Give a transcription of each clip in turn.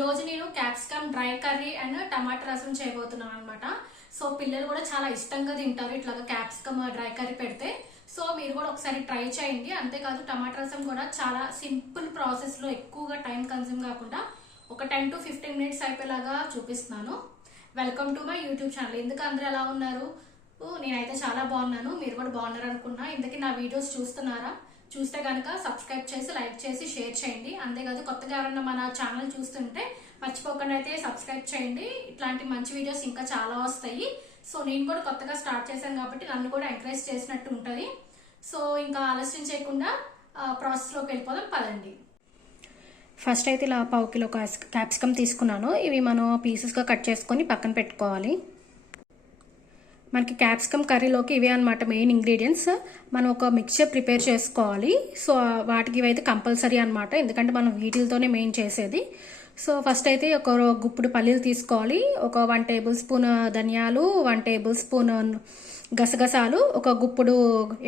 రోజు నేను capsicum dry curry and టమాటా రసం చేయబోతున్నాను అనమాట. సో పిల్లలు కూడా చాలా ఇష్టంగా తింటారు ఇట్లాగా క్యాప్సికమ్ డ్రై కర్రీ పెడితే. సో మీరు కూడా ఒకసారి ట్రై చేయండి. అంతేకాదు టమాటా రసం కూడా చాలా సింపుల్ ప్రాసెస్ లో ఎక్కువగా టైం కన్స్యూమ్ కాకుండా ఒక 10 to 15 మినిట్స్ అయిపోయేలాగా చూపిస్తున్నాను. Welcome to my YouTube channel. ఎందుకు అందరూ ఎలా ఉన్నారు? నేనైతే చాలా బాగున్నాను, మీరు కూడా బాగున్నారు అనుకున్నా. ఇంతకీ నా వీడియోస్ చూస్తున్నారా? చూస్తే కనుక సబ్స్క్రైబ్ చేసి లైక్ చేసి షేర్ చేయండి. అంతేకాదు కొత్తగా ఎవరైనా మన ఛానల్ చూస్తుంటే మర్చిపోకుండా అయితే సబ్స్క్రైబ్ చేయండి. ఇట్లాంటి మంచి వీడియోస్ ఇంకా చాలా వస్తాయి. సో నేను కూడా కొత్తగా స్టార్ట్ చేశాను కాబట్టి నన్ను కూడా ఎంకరేజ్ చేసినట్టు ఉంటుంది. సో ఇంకా ఆలస్యం చేయకుండా ప్రాసెస్ లోకి వెళ్ళిపోదాం పదండి. ఫస్ట్ అయితే ఇలా 1/2 కిలో క్యాప్సికమ్ తీసుకున్నాను. ఇవి మనం పీసెస్గా కట్ చేసుకొని పక్కన పెట్టుకోవాలి. మనకి క్యాప్సికమ్ కర్రీలోకి ఇవే అనమాట మెయిన్ ఇంగ్రీడియంట్స్. మనం ఒక మిక్చర్ ప్రిపేర్ చేసుకోవాలి. సో వాటికి ఇవైతే కంపల్సరీ అనమాట, ఎందుకంటే మనం వీటితోనే మెయిన్ చేసేది. సో ఫస్ట్ అయితే ఒక గుప్పుడు పల్లీలు తీసుకోవాలి, ఒక 1 టేబుల్ స్పూన్ ధనియాలు, 1 టేబుల్ స్పూన్ గసగసాలు, ఒక గుప్పుడు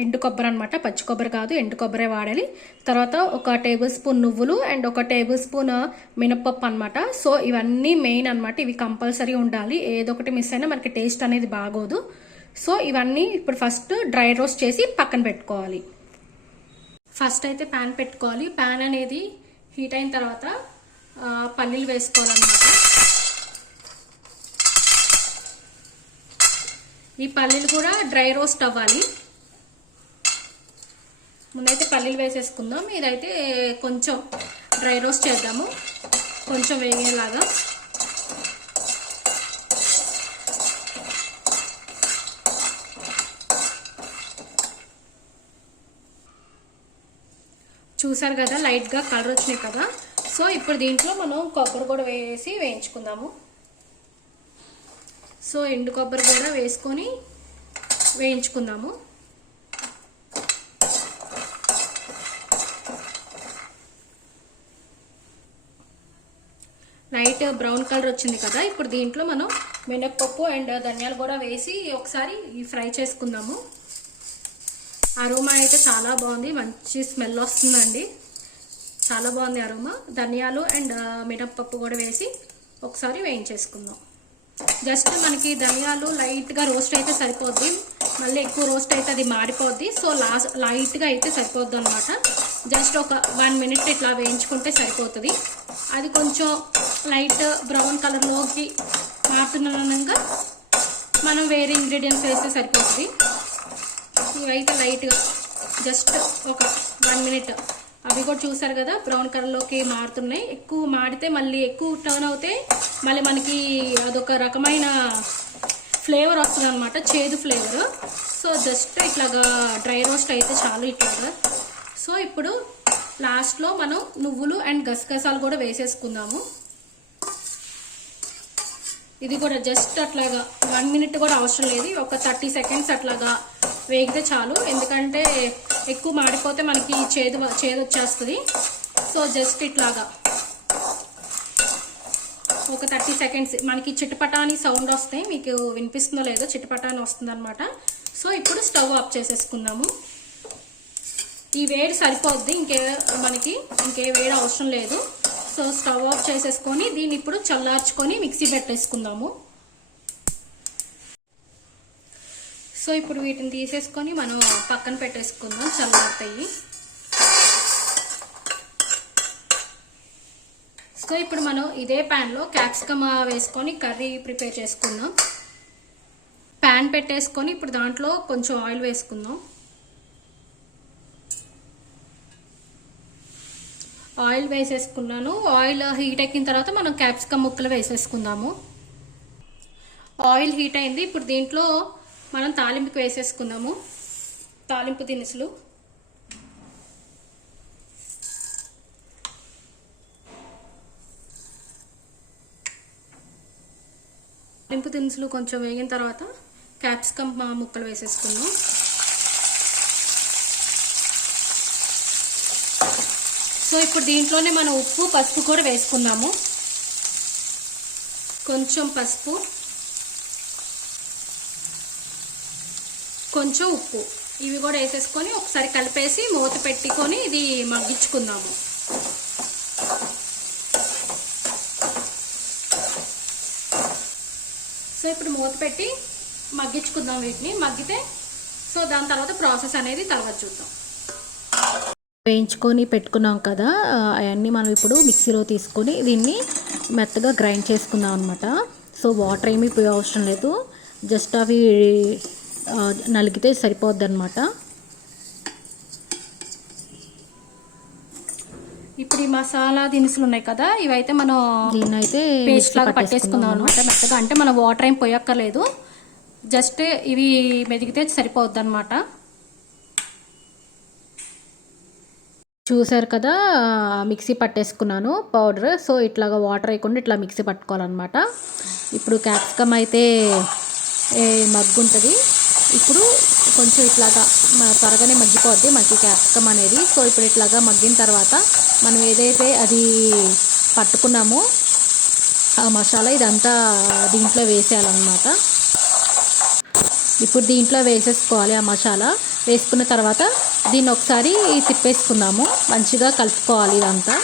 ఎండు కొబ్బరి అనమాట, పచ్చి కొబ్బరి కాదు ఎండు కొబ్బరే వాడాలి. తర్వాత ఒక టేబుల్ స్పూన్ నువ్వులు అండ్ ఒక టేబుల్ స్పూన్ మినపప్పు అనమాట. సో ఇవన్నీ మెయిన్ అనమాట, ఇవి కంపల్సరీ ఉండాలి. ఏదో ఒకటి మిస్ అయినా మనకి టేస్ట్ అనేది బాగోదు. సో ఇవన్నీ ఇప్పుడు ఫస్ట్ డ్రై రోస్ట్ చేసి పక్కన పెట్టుకోవాలి. ఫస్ట్ అయితే ప్యాన్ పెట్టుకోవాలి. ప్యాన్ అనేది హీట్ అయిన తర్వాత పల్లీలు వేసుకోవాలన్నమాట. ఈ పల్లీలు కూడా డ్రై రోస్ట్ అవ్వాలి. ముందైతే పల్లీలు వేసేసుకుందాం. ఇదైతే కొంచెం డ్రై రోస్ట్ చేద్దాము, కొంచెం వేగేలాగా. చూసారు కదా, లైట్గా కలర్ వచ్చినాయి కదా. సో ఇప్పుడు దీంట్లో మనం కొబ్బరి కూడా వేసి వేయించుకుందాము. సో ఎండు కొబ్బరి కూడా వేసుకొని వేయించుకుందాము. లైట్ బ్రౌన్ కలర్ వచ్చింది కదా. ఇప్పుడు దీంట్లో మనం మినప్పప్పు అండ్ ధనియాలు కూడా వేసి ఒకసారి ఫ్రై చేసుకుందాము. అరోమా అయితే చాలా బాగుంది, మంచి స్మెల్ వస్తుందండి, చాలా బాగుంది అరోమా. ధనియాలు అండ్ మినప్పప్పు కూడా వేసి ఒకసారి వేయించేసుకుందాం. జస్ట్ మనకి ధనియాలు లైట్గా రోస్ట్ అయితే సరిపోద్ది, మళ్ళీ ఎక్కువ రోస్ట్ అయితే అది మాడిపోద్ది. సో లైట్గా అయితే సరిపోద్ది అనమాట. జస్ట్ ఒక 1 మినిట్ ఇట్లా వేయించుకుంటే సరిపోతుంది. అది కొంచెం లైట్ బ్రౌన్ కలర్లోకి మారుతున్నంగా మనం వేరే ఇంగ్రీడియంట్స్ వేస్తే సరిపోతుంది. ఇవైతే లైట్గా జస్ట్ ఒక 1 మినిట్, అవి కూడా చూసారు కదా బ్రౌన్ కలర్లోకి మారుతున్నాయి. ఎక్కువ మాడితే మళ్ళీ ఎక్కువ టర్న్ అవుతే మళ్ళీ మనకి అదొక రకమైన ఫ్లేవర్ వస్తుంది అనమాట, చేదు ఫ్లేవర్. సో జస్ట్ ఇట్లాగా డ్రై రోస్ట్ అయితే చాలు ఇట్లాగా. సో ఇప్పుడు లాస్ట్లో మనం నువ్వులు అండ్ గసగసాలు కూడా వేసేసుకుందాము. ఇది కూడా జస్ట్ అట్లాగా 1 మినిట్ కూడా అవసరం లేదు, ఒక 30 సెకండ్స్ అట్లాగా వేగితే చాలు. ఎందుకంటే ఎక్కువ మాడిపోతే మనకి చేదు వచ్చేస్తుంది. సో జస్ట్ ఇట్లాగా ఒక 30 సెకండ్స్ మనకి చిటపటాని సౌండ్ వస్తాయి, మీకు వినిపిస్తుందో లేదో చిటపటాని వస్తుంది అనమాట. సో ఇప్పుడు స్టవ్ ఆఫ్ చేసేసుకుందాము. ఈ వేడి సరిపోద్ది, మనకి ఇంకే వేడి అవసరం లేదు. సో స్టవ్ ఆఫ్ చేసేసుకొని దీన్ని ఇప్పుడు చల్లార్చుకొని మిక్సీ పెట్టేసుకుందాము. సో ఇప్పుడు వీటిని తీసేసుకొని మనం పక్కన పెట్టేసుకుందాం, చల్లారుతాయి. సో ఇప్పుడు మనం ఇదే ప్యాన్లో క్యాప్సికమ్ వేసుకొని కర్రీ ప్రిపేర్ చేసుకుందాం. ప్యాన్ పెట్టేసుకొని ఇప్పుడు దాంట్లో కొంచెం ఆయిల్ వేసుకుందాం. ఆయిల్ వేసేసుకున్నాను. ఆయిల్ హీట్ ఎక్కిన తర్వాత మనం క్యాప్సికమ్ ముక్కలు వేసేసుకుందాము. ఆయిల్ హీట్ అయింది. ఇప్పుడు దీంట్లో మనం తాలింపుకి వేసేసుకుందాము. తాలింపు దినుసులు కొంచెం వేగిన తర్వాత క్యాప్సికమ్ ముక్కలు వేసేసుకుందాం. సో ఇప్పుడు దీంట్లోనే మనం ఉప్పు పసుపు కూడా వేసుకుందాము. కొంచెం పసుపు, కొంచెం ఉప్పు, ఇవి కూడా వేసేసుకొని ఒకసారి కలిపేసి మూత పెట్టుకొని ఇది మగ్గించుకుందాము. సో ఇప్పుడు మూత పెట్టి మగ్గించుకుందాం వీటిని. మగ్గితే సో దాని తర్వాత ప్రాసెస్ అనేది తర్వాత చూద్దాం. వేయించుకొని పెట్టుకున్నాం కదా, అవన్నీ మనం ఇప్పుడు మిక్సీలో తీసుకొని దీన్ని మెత్తగా గ్రైండ్ చేసుకుందాం అనమాట. సో వాటర్ ఏమీ పోయే అవసరం లేదు, జస్ట్ అవి నలిగితే సరిపోద్ది అనమాట. ఇప్పుడు ఈ మసాలా దినుసులు ఉన్నాయి కదా, ఇవైతే మనం దీన్నైతే పేస్ట్ లాగా పట్టేసుకుందాం అనమాట మెత్తగా. అంటే మనం వాటర్ ఏం పోయక్కర్లేదు, జస్ట్ ఇవి మెదిగితే సరిపోద్ది అనమాట. చూసారు కదా, మిక్సీ పట్టేసుకున్నాను పౌడర్. సో ఇట్లాగా వాటర్ వేయకుండా ఇట్లా మిక్సీ పట్టుకోవాలన్నమాట. ఇప్పుడు క్యాప్సికమ్ అయితే మగ్గుంటుంది. ఇప్పుడు కొంచెం ఇట్లాగా త్వరగానే మగ్గిపోద్ది మనకి క్యాప్సికమ్ అనేది. సో ఇప్పుడు ఇట్లాగా మగ్గిన తర్వాత మనం ఏదైతే అది పట్టుకున్నామో ఆ మసాలా ఇదంతా దీంట్లో వేసేయాలన్నమాట. ఇప్పుడు దీంట్లో వేసేసుకోవాలి ఆ మసాలా. వేసుకున్న తర్వాత దీన్ని ఒకసారి తిప్పేసుకుందాము, మంచిగా కలుపుకోవాలి ఇదంతా.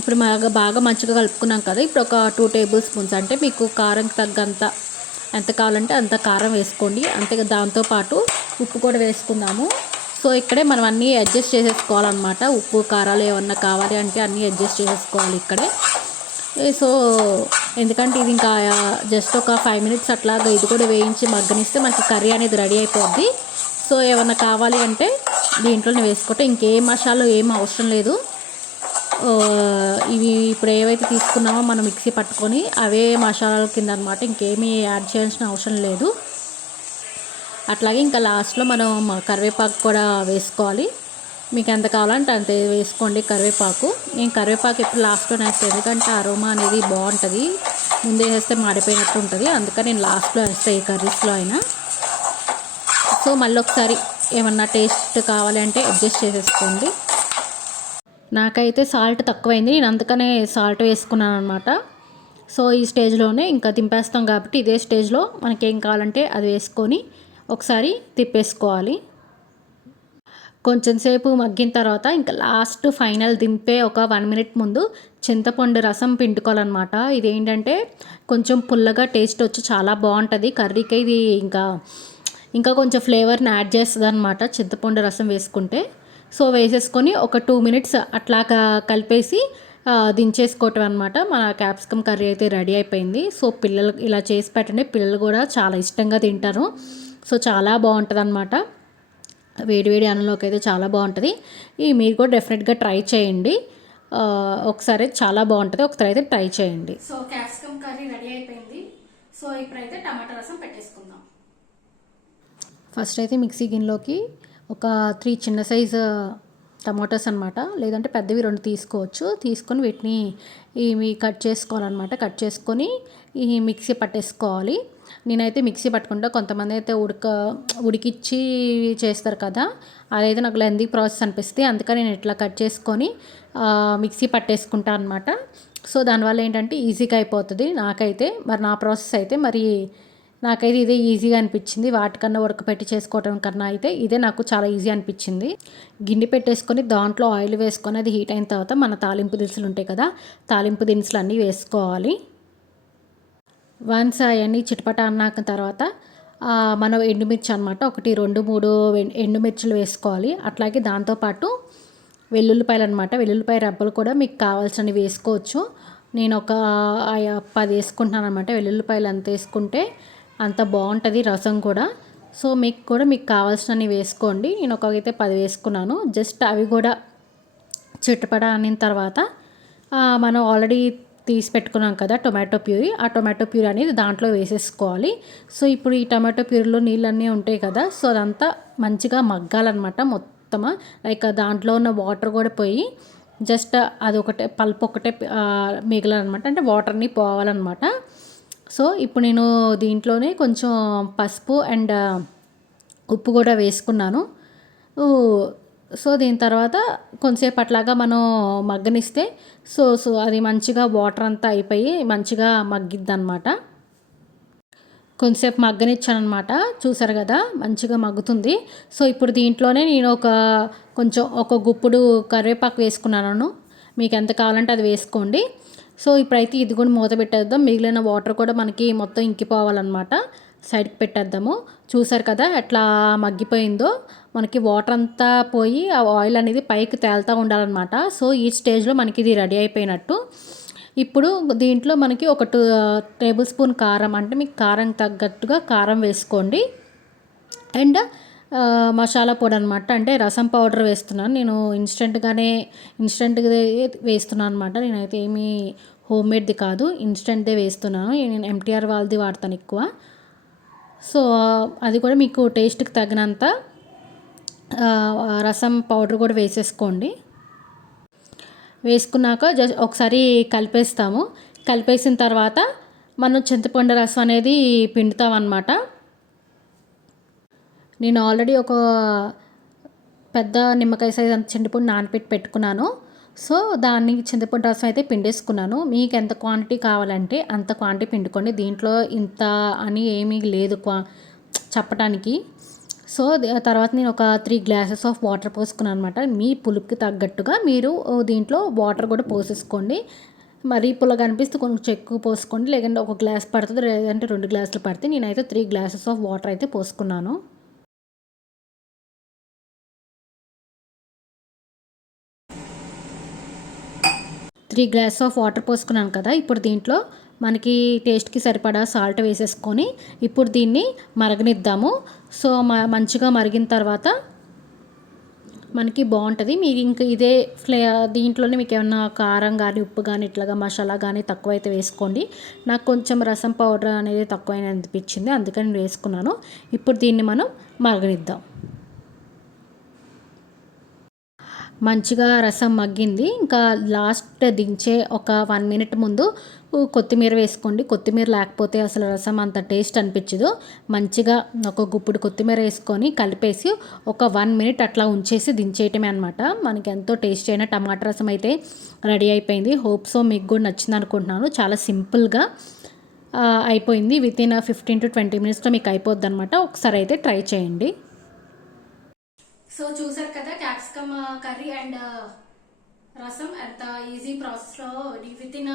ఇప్పుడు బాగా మంచిగా కలుపుకున్నాం కదా. ఇప్పుడు ఒక 2 టేబుల్ స్పూన్స్ అంటే మీకు కారం తగ్గంత ఎంత కావాలంటే అంత కారం వేసుకోండి. అంతే, దాంతోపాటు ఉప్పు కూడా వేసుకుందాము. సో ఇక్కడే మనం అన్నీ అడ్జస్ట్ చేసేసుకోవాలన్నమాట. ఉప్పు కారాలు ఏమన్నా కావాలి అంటే అన్నీ అడ్జస్ట్ చేసేసుకోవాలి ఇక్కడే. సో ఎందుకంటే ఇది ఇంకా జస్ట్ ఒక 5 మినిట్స్ అట్లాగా ఇది కూడా వేయించి మగ్గనిస్తే మనకి కర్రీ అనేది రెడీ అయిపోద్ది. సో ఏమన్నా కావాలి అంటే దీంట్లోనే వేసుకుంటే ఇంకేం మసాలా ఏం అవసరం లేదు. ఇవి ఇప్పుడు ఏవైతే తీసుకున్నామో మనం మిక్సీ పట్టుకొని అవే మసాలాల కింద అనమాట, ఇంకేమీ యాడ్ చేయాల్సిన అవసరం లేదు. అట్లాగే ఇంకా లాస్ట్లో మనం కరివేపాకు కూడా వేసుకోవాలి. మీకు ఎంత కావాలంటే అంత వేసుకోండి కరివేపాకు. నేను కరివేపాకు ఎప్పుడు లాస్ట్లో వేస్తాను, ఎందుకంటే అరోమా అనేది బాగుంటుంది. ముందే వేస్తే మాడిపోయినట్టు ఉంటుంది, అందుకని నేను లాస్ట్లో వేస్తాను ఈ కర్రీస్లో అయినా. సో మళ్ళీ ఒకసారి ఏమన్నా టేస్ట్ కావాలి అంటే అడ్జస్ట్ చేసేసుకోండి. నాకైతే సాల్ట్ తక్కువైంది, నేను అందుకనే సాల్ట్ వేసుకున్నాను అనమాట. సో ఈ స్టేజ్లోనే ఇంకా దింపేస్తాం కాబట్టి ఇదే స్టేజ్లో మనకేం కావాలంటే అది వేసుకొని ఒకసారి తిప్పేసుకోవాలి. కొంచెం సేపు మగ్గిన తర్వాత ఇంకా లాస్ట్ ఫైనల్ దింపే ఒక 1 మినిట్ ముందు చింతపండు రసం పిండుకోవాలన్నమాట. ఇదేంటంటే కొంచెం పుల్లగా టేస్ట్ వచ్చి చాలా బాగుంటుంది కర్రీకి. ఇది ఇంకా కొంచెం ఫ్లేవర్ని యాడ్ చేస్తుంది అనమాట చింతపండు రసం వేసుకుంటే. సో వేసేసుకొని ఒక 2 మినిట్స్ అట్లాగా కలిపేసి దించేసుకోవటం అనమాట. మన క్యాప్సికమ్ కర్రీ అయితే రెడీ అయిపోయింది. సో పిల్లలు ఇలా చేసి పెట్టండి, పిల్లలు కూడా చాలా ఇష్టంగా తింటారు. సో చాలా బాగుంటుంది అనమాట. వేడివేడి అన్నంలోకి అయితే చాలా బాగుంటుంది. మీరు కూడా డెఫినెట్గా ట్రై చేయండి ఒకసారి, చాలా బాగుంటుంది. ఒకసారి అయితే ట్రై చేయండి. సో క్యాప్సికమ్ కర్రీ రెడీ అయిపోయింది. సో ఇప్పుడైతే టమాటా రసం పెట్టేసుకుందాం. ఫస్ట్ అయితే మిక్సీ గిన్నెలోకి ఒక 3 చిన్న సైజు టమాటోస్ అనమాట, లేదంటే పెద్దవి 2 తీసుకోవచ్చు. తీసుకొని వీటిని ఇవి కట్ చేసుకోవాలన్నమాట. కట్ చేసుకొని ఈ మిక్సీ పట్టేసుకోవాలి. నేనైతే మిక్సీ పట్టుకుంటా, కొంతమంది అయితే ఉడికిచ్చి చేస్తారు కదా, అదైతే నాకు లెందీ ప్రాసెస్ అనిపిస్తుంది. అందుకని నేను ఇట్లా కట్ చేసుకొని మిక్సీ పట్టేసుకుంటా అనమాట. సో దానివల్ల ఏంటంటే ఈజీగా అయిపోతుంది నాకైతే. మరి నా ప్రాసెస్ అయితే నాకైతే ఇదే ఈజీగా అనిపించింది. వాటికన్నా ఉడకపెట్టి చేసుకోవడం కన్నా అయితే ఇదే నాకు చాలా ఈజీ అనిపించింది. గిన్నె పెట్టేసుకొని దాంట్లో ఆయిల్ వేసుకొని అది హీట్ అయిన తర్వాత మన తాలింపు దినుసులు ఉంటాయి కదా, తాలింపు దినుసులు అన్నీ వేసుకోవాలి. వన్స్ అవన్నీ చిటపట అన్నాక తర్వాత మనం ఎండుమిర్చి అనమాట 1, 2, 3 ఎండుమిర్చులు వేసుకోవాలి. అట్లాగే దాంతోపాటు వెల్లుల్లిపాయలు అనమాట. వెల్లుల్లిపాయ రబ్బలు కూడా మీకు కావాల్సినవి వేసుకోవచ్చు. నేను ఒక 10 వేసుకుంటున్నాను అనమాట. వెల్లుల్లిపాయలు అంత వేసుకుంటే అంత బాగుంటుంది రసం కూడా. సో మీకు కావాల్సినవి వేసుకోండి. నేను అయితే 10 వేసుకున్నాను. జస్ట్ అవి కూడా చిటపట అనిన తర్వాత మనం ఆల్రెడీ తీసి పెట్టుకున్నాం కదా టొమాటో ప్యూరీ, ఆ టొమాటో ప్యూరీ అనేది దాంట్లో వేసేసుకోవాలి. సో ఇప్పుడు ఈ టొమాటో ప్యూరీలో నీళ్ళన్నీ ఉంటాయి కదా, సో అదంతా మంచిగా మగ్గాలన్నమాట మొత్తం. లైక్ దాంట్లో ఉన్న వాటర్ కూడా పోయి జస్ట్ అదొకటే పల్పు ఒకటే మిగలనమాట, అంటే వాటర్ని పోవాలన్నమాట. సో ఇప్పుడు నేను దీంట్లోనే కొంచెం పసుపు అండ్ ఉప్పు కూడా వేసుకున్నాను. సో దీని తర్వాత కొంతసేపు అట్లాగా మనం మగ్గనిస్తే సో అది మంచిగా వాటర్ అంతా అయిపోయి మంచిగా మగ్గిద్ది అనమాట. కొంతసేపు మగ్గనిచ్చాను అనమాట. చూసారు కదా మంచిగా మగ్గుతుంది. సో ఇప్పుడు దీంట్లోనే నేను ఒక గుప్పుడు కరివేపాకు వేసుకున్నాను. మీకు ఎంత కావాలంటే అది వేసుకోండి. సో ఇప్పుడైతే ఇది కూడా మూత పెట్టేద్దాం. మిగిలిన వాటర్ కూడా మనకి మొత్తం ఇంకిపోవాలన్నమాట. సైడ్కి పెట్టేద్దాము. చూసారు కదా ఎట్లా మగ్గిపోయిందో. మనకి వాటర్ అంతా పోయి ఆ ఆయిల్ అనేది పైకి తేలుతూ ఉండాలన్నమాట. సో ఈ స్టేజ్లో మనకి ఇది రెడీ అయిపోయినట్టు. ఇప్పుడు దీంట్లో మనకి ఒక 2 టేబుల్ స్పూన్ కారం, అంటే మీకు కారం తగ్గట్టుగా కారం వేసుకోండి. అండ్ మసాలా పొడి అనమాట, అంటే రసం పౌడర్ వేస్తున్నాను నేను. ఇన్స్టెంట్గా వేస్తున్నాను అనమాట. నేనైతే ఏమీ హోమ్ మేడ్ది కాదు, ఇన్స్టెంట్దే వేస్తున్నాను. నేను ఎంటీఆర్ వాళ్ళది వాడతాను ఎక్కువ. సో అది కూడా మీకు టేస్ట్కి తగినంత రసం పౌడర్ కూడా వేసేసుకోండి. వేసుకున్నాక జస్ట్ ఒకసారి కలిపేస్తాము. కలిపేసిన తర్వాత మనం చింతపండు రసం అనేది పిండుతాం అన్నమాట. నేను ఆల్రెడీ ఒక పెద్ద నిమ్మకాయ సైజ్ అంత చింతపండు నానపెట్టి పెట్టుకున్నాను. సో దాన్ని చింతపండు రసం అయితే పిండేసుకున్నాను. మీకు ఎంత క్వాంటిటీ కావాలంటే అంత క్వాంటిటీ పిండుకోండి. దీంట్లో ఇంత అని ఏమీ లేదు చెప్పడానికి. సో తర్వాత నేను ఒక 3 గ్లాసెస్ ఆఫ్ వాటర్ పోసుకున్నాను అనమాట. మీ పులుపుకి తగ్గట్టుగా మీరు దీంట్లో వాటర్ కూడా పోసేసుకోండి. మరీ పుల్లగా అనిపిస్తే కొంచెం ఎక్కువ పోసుకోండి, లేదంటే 1 గ్లాస్ పడుతుంది, లేదంటే 2 గ్లాసులు పడితే. నేనైతే 3 గ్లాసెస్ ఆఫ్ వాటర్ అయితే పోసుకున్నాను. 3 గ్లాస్ ఆఫ్ వాటర్ పోసుకున్నాను కదా. ఇప్పుడు దీంట్లో మనకి టేస్ట్కి సరిపడా సాల్ట్ వేసేసుకొని ఇప్పుడు దీన్ని మరగనిద్దాము. సో మంచిగా మరిగిన తర్వాత మనకి బాగుంటుంది. మీరు ఇంకా ఇదే దీంట్లోనే మీకు ఏమన్నా కారం కానీ ఉప్పు కానీ ఇట్లాగా మసాలా కానీ తక్కువైతే వేసుకోండి. నాకు కొంచెం రసం పౌడర్ అనేది తక్కువైనా అనిపించింది, అందుకని నేను వేసుకున్నాను. ఇప్పుడు దీన్ని మనం మరగనిద్దాం. మంచిగా రసం మగ్గింది. ఇంకా లాస్ట్ దించే ఒక 1 మినిట్ ముందు కొత్తిమీర వేసుకోండి. కొత్తిమీర లేకపోతే అసలు రసం అంత టేస్ట్ అనిపించదు. మంచిగా ఒక గుప్పుడు కొత్తిమీర వేసుకొని కలిపేసి ఒక 1 మినిట్ అట్లా ఉంచేసి దించేయటమే అనమాట. మనకి ఎంతో టేస్ట్ అయిన టమాటా రసం అయితే రెడీ అయిపోయింది. హోప్ సో మీకు కూడా నచ్చింది అనుకుంటున్నాను. చాలా సింపుల్గా అయిపోయింది. వితిన్ 15 to 20 మినిట్స్లో మీకు అయిపోద్ది అనమాట. ఒకసారి అయితే ట్రై చేయండి. సో చూసారు కదా క్యాప్సికమ్ కర్రీ అండ్ రసం ఎంత ఈజీ ప్రాసెస్లో within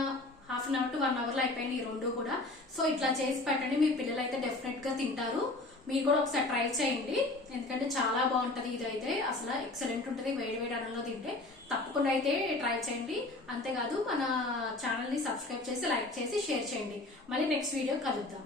½ an hour to 1 hour అయిపోయింది ఈ రెండు కూడా. సో ఇట్లా చేసి పెట్టండి, మీ పిల్లలు అయితే డెఫినెట్గా తింటారు. మీరు కూడా ఒకసారి ట్రై చేయండి, ఎందుకంటే చాలా బాగుంటుంది. ఇది అయితే అసలు ఎక్సలెంట్ ఉంటుంది వేడి వేడి అన్నంలో తింటే. తప్పకుండా అయితే ట్రై చేయండి. అంతేకాదు మన ఛానల్ని సబ్స్క్రైబ్ చేసి లైక్ చేసి షేర్ చేయండి. మళ్ళీ నెక్స్ట్ వీడియో కలుద్దాం.